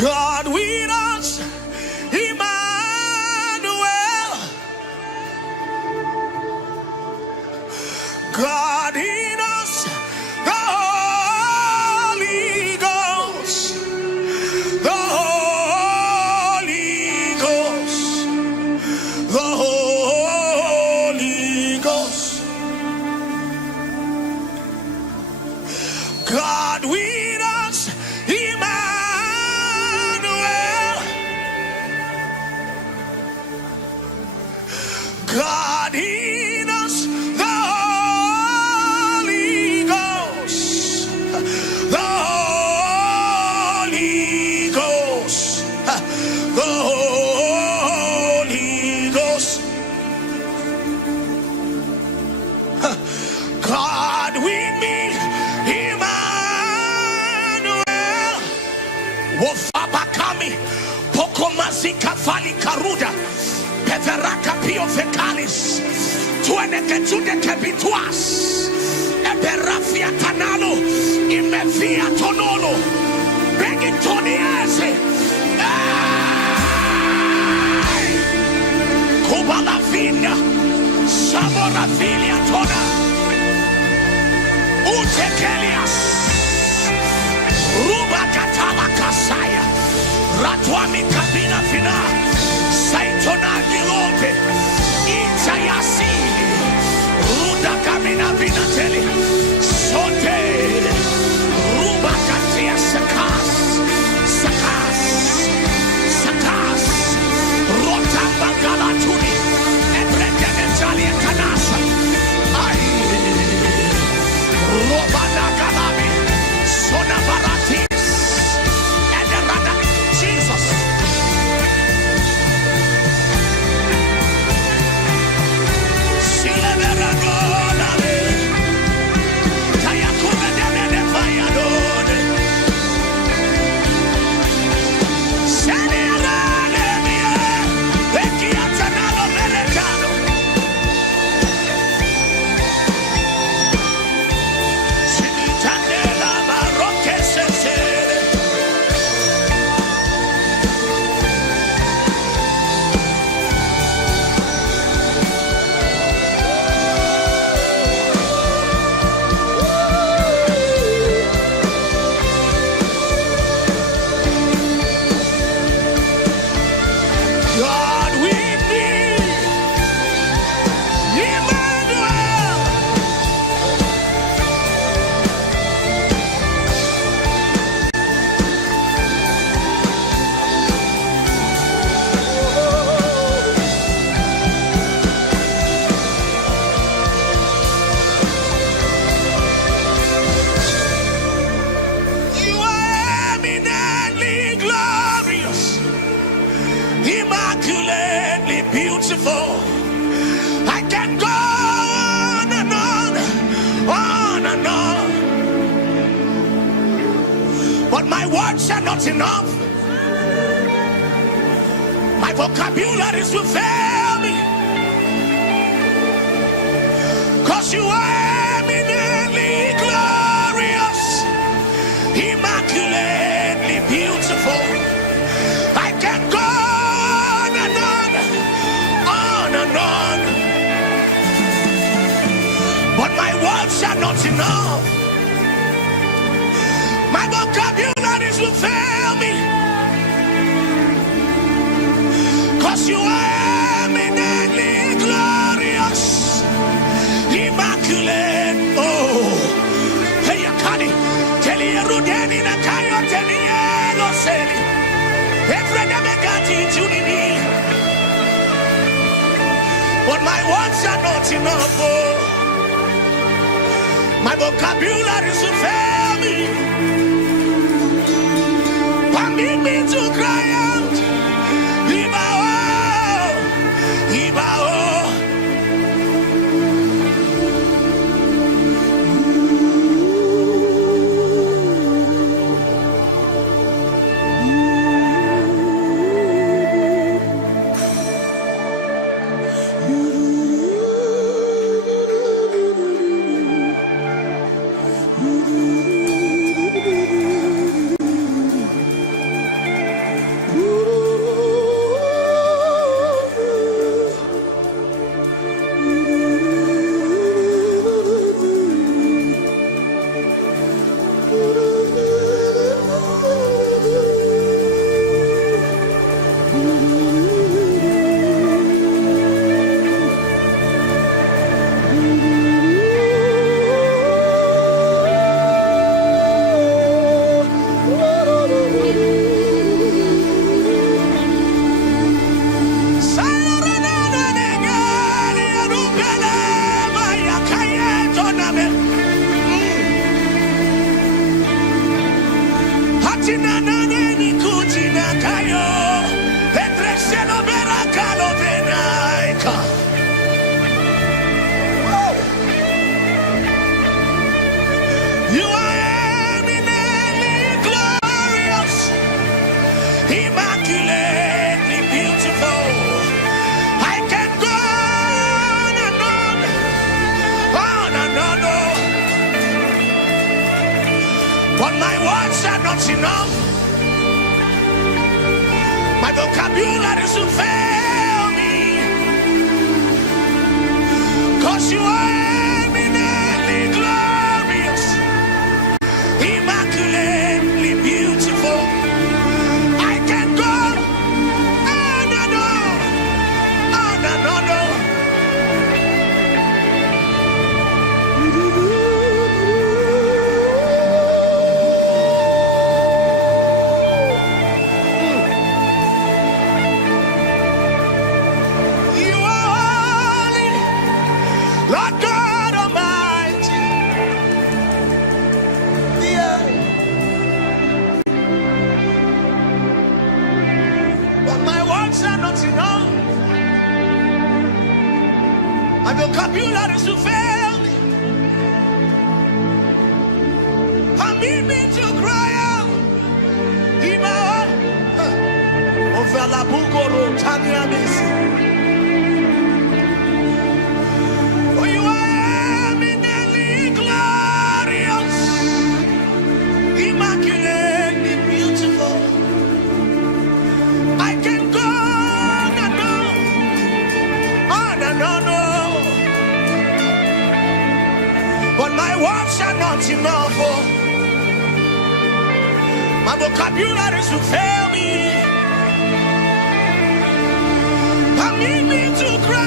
God with us, Emmanuel. God in us, the Holy Ghost, the Holy Ghost, the Holy Ghost. God with us, Emmanuel. God in us, the Holy Ghost, the Holy Ghost, the Holy Ghost. God with me, Emmanuel. Wofabakami, Pokomazika Fali Karuda, Peveraka Pio Fecalis, Tueneketude Kebituas, Eberafia Tanalo, Imevia Tonolo, Begitoniase, Kubala Vina, Samora Vilia Tona, Utekelias, Ruba Katala Kasaya, Ratwami Kabina Fina, Saitona Gilote, Itayasi, Ruda Kabina Vinateli, Sote, Ruba Katia Sakas, Sakas, Sakas, Rota Bagalatuni, and Reganetalia Kanasa, Robana Galami, Sona Baratis, and the Rada, Jesus. God with me, Emmanuel. You are eminently glorious, immaculately beautiful. I can go on and on, on and on, but my words are not enough. My vocabularies will fail me, cause you are eminently glorious, immaculately beautiful. I can go on and on, on and on, but my words are not enough. My vocabularies will fail me, cause you are eminently glorious, immaculate. Oh, hey, Yakani, Teli Rudeni Nakayo, Teli Elo Seli, Efreda Megati Junini. But my words are not enough. Oh, my vocabularies will fail me. Permit me to cry out, Ibao, Ibao. words are not enough. My vocabulary to fail me. 'Cause you are eminently glorious, immaculately beautiful. I can go on and on, on and on. You are holy, Lord God Almighty. Yeah. But my words are not enough. My vocabulary is to fail me. Permit me to cry out. For you are eminently glorious, immaculately beautiful. I can go on and on, on and on. But my words are not enough. My vocabulary is to fail me. Permit me to cry.